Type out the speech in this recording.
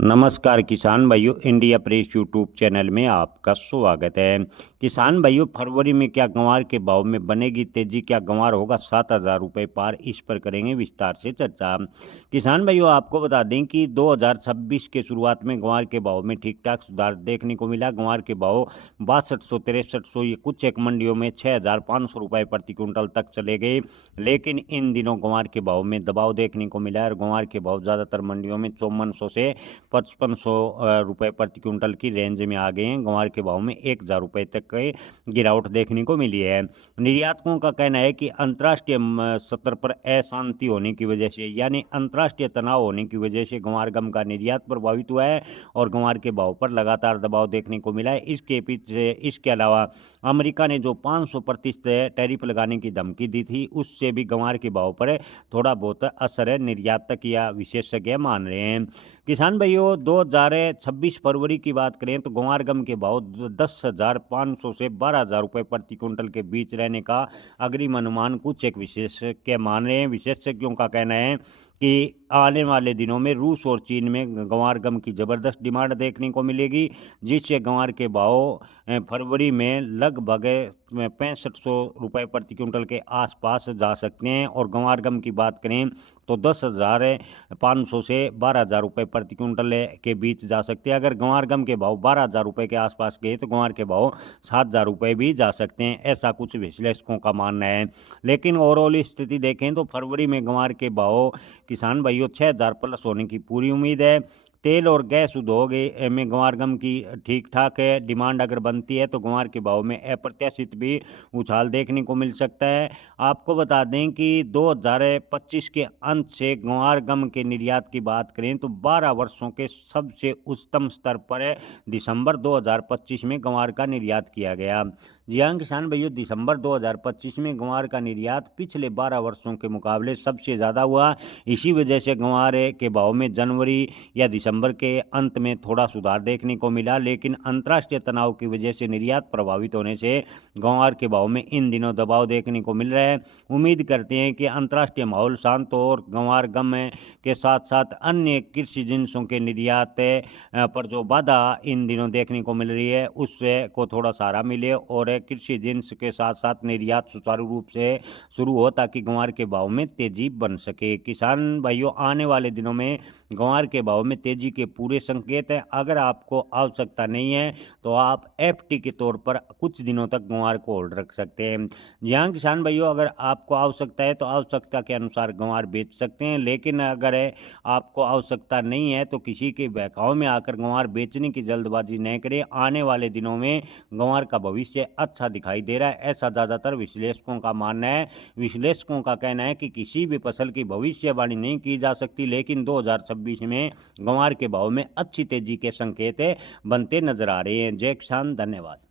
नमस्कार किसान भाइयों, इंडिया प्रेस यूट्यूब चैनल में आपका स्वागत है। किसान भाइयों, फरवरी में क्या गंवार के भाव में बनेगी तेजी? क्या गंवार होगा 7,000 रुपये पार? इस पर करेंगे विस्तार से चर्चा। किसान भाइयों, आपको बता दें कि 2026 के शुरुआत में गंवार के भाव में ठीक ठाक सुधार देखने को मिला। गंवार के भाव 6200, 6300, ये कुछ एक मंडियों में 6,500 रुपये प्रति क्विंटल तक चले गए। लेकिन इन दिनों गंवार के भाव में दबाव देखने को मिला है और गंवार के भाव ज़्यादातर मंडियों में 5400 से 5500 रुपये प्रति क्विंटल की रेंज में आ गए हैं। गंवार के भाव में 1,000 रुपये तक की गिरावट देखने को मिली है। निर्यातकों का कहना है कि अंतर्राष्ट्रीय स्तर पर अशांति होने की वजह से, यानी अंतर्राष्ट्रीय तनाव होने की वजह से गंवार गम का निर्यात प्रभावित हुआ है और गंवार के भाव पर लगातार दबाव देखने को मिला है। इसके पीछे इसके अलावा अमेरिका ने जो 500% टैरिफ लगाने की धमकी दी थी, उससे भी गंवार के भाव पर थोड़ा बहुत असर है, निर्यातक या विशेषज्ञ मान रहे हैं। किसान भाइयों, 2026 फरवरी की बात करें तो गंवार गम के भाव 10,500 से 12,000 रुपये प्रति क्विंटल के बीच रहने का अग्रिम अनुमान कुछ एक विशेषज्ञ मान रहे हैं। विशेषज्ञों का कहना है कि आने वाले दिनों में रूस और चीन में गंवार गम की ज़बरदस्त डिमांड देखने को मिलेगी, जिससे गंवार के भाव फरवरी में लगभग 6500 रुपये प्रति क्विंटल के आसपास जा सकते हैं। और गंवार गम की बात करें तो 10,500 से 12,000 रुपये प्रति क्विंटल के बीच जा सकते हैं। अगर गंवार गम के भाव 12,000 रुपये के आसपास गए तो गंवार के भाव 7,000 रुपये भी जा सकते हैं, ऐसा कुछ विश्लेषकों का मानना है। लेकिन ओवरऑल स्थिति देखें तो फरवरी में गंवार के भाव किसान भाइयों 6,000 प्लस होने की पूरी उम्मीद है। तेल और गैस उद्योग में गंवार गम की ठीक ठाक है डिमांड अगर बनती है तो गंवार के भाव में अप्रत्याशित भी उछाल देखने को मिल सकता है। आपको बता दें कि 2025 के अंत से गंवार गम के निर्यात की बात करें तो 12 वर्षों के सबसे उच्चतम स्तर पर दिसंबर 2025 में गंवार का निर्यात किया गया। जी हाँ किसान भाइयों, दिसंबर 2025 में गंवार का निर्यात पिछले 12 वर्षों के मुकाबले सबसे ज़्यादा हुआ। इसी वजह से गंवार के भाव में जनवरी या दिसंबर के अंत में थोड़ा सुधार देखने को मिला। लेकिन अंतर्राष्ट्रीय तनाव की वजह से निर्यात प्रभावित होने से गंवार के भाव में इन दिनों दबाव देखने को मिल रहा है। उम्मीद करते हैं कि अंतर्राष्ट्रीय माहौल शांत हो और गंवार गम के साथ साथ अन्य कृषि जिन्सों के निर्यात पर जो बाधा इन दिनों देखने को मिल रही है उससे को थोड़ा सहारा मिले और कृषि जिन्स के साथ साथ निर्यात सुचारू रूप से शुरू हो, ताकि गंवार के भाव में तेजी बन सके। किसान भाइयों, आने वाले दिनों में गंवार के भाव में तेजी के पूरे संकेत हैं। अगर आपको आवश्यकता नहीं है तो आप एफटी के तौर पर कुछ दिनों तक गंवार को होल्ड रख सकते हैं। यहाँ किसान भाइयों, अगर आपको आवश्यकता है तो आवश्यकता के अनुसार गंवार बेच सकते हैं, लेकिन अगर आपको आवश्यकता नहीं है तो किसी के बहकाव में आकर गंवार बेचने की जल्दबाजी न करें। आने वाले दिनों में गंवार का भविष्य अच्छा दिखाई दे रहा है, ऐसा ज़्यादातर विश्लेषकों का मानना है। विश्लेषकों का कहना है कि किसी भी फसल की भविष्यवाणी नहीं की जा सकती, लेकिन 2026 में गंवार के भाव में अच्छी तेजी के संकेत बनते नजर आ रहे हैं। जय किसान, धन्यवाद।